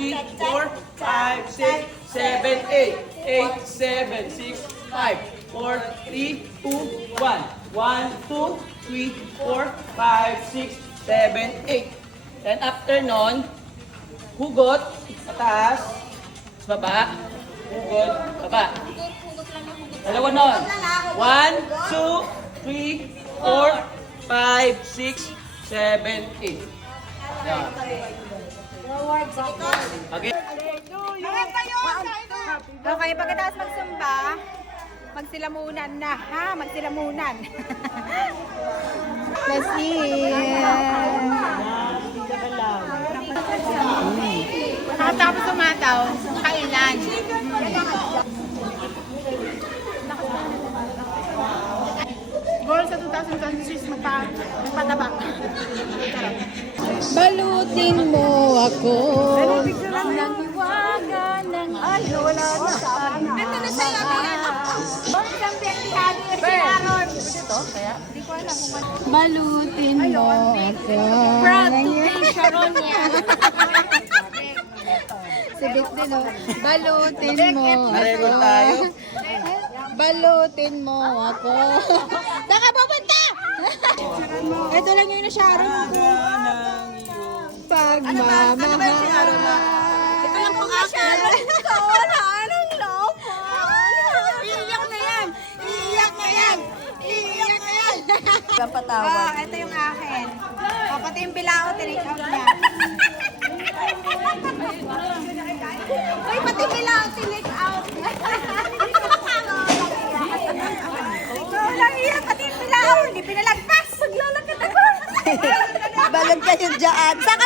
3, 4, 5, 6, 7, 8. 8, 7, 6, 5, 4, 3, 2, 1. 1, 2, 3, 4, 5, 6, 7, 8. Then after nun, hugot, pataas, baba, hugot, baba. Dalawa nun. 1, 2, 3, 4, 5, 6, 7, 8. Yan. Okay. Okay, pagkatapos magsumba, magsilamunan na, ha? Magsilamunan. Kasi, pagkatapos sumataw, kailan? Goal sa 2026, magpataba. Balutin mo ako ng iwaga ng wala na. Ito na sa'yo, Bang Biyahari o si Aaron. Ito, kaya? Hindi ko alam kung ano. Balutin mo ako. Proud to be Sharon yan. Si Vic din, oh. Balutin mo ako. tayo. Balutin mo ako. Saan ka pupunta? Ito lang yung na-Sharon ko. Pagmamahal. Ito lang po Sharon ko. Anong lopon? Iiyak na yan. Iiyak na yan. Iiyak na yan. Patawad. Ito yung akin. O, pati yung bilao, tinake out niya. Uy, pati bilao, tinake out. Ikaw lang yan, pati yung bilao. Hindi pinalagpas. Maglalagkat ako. Balag kayo dyan. Saan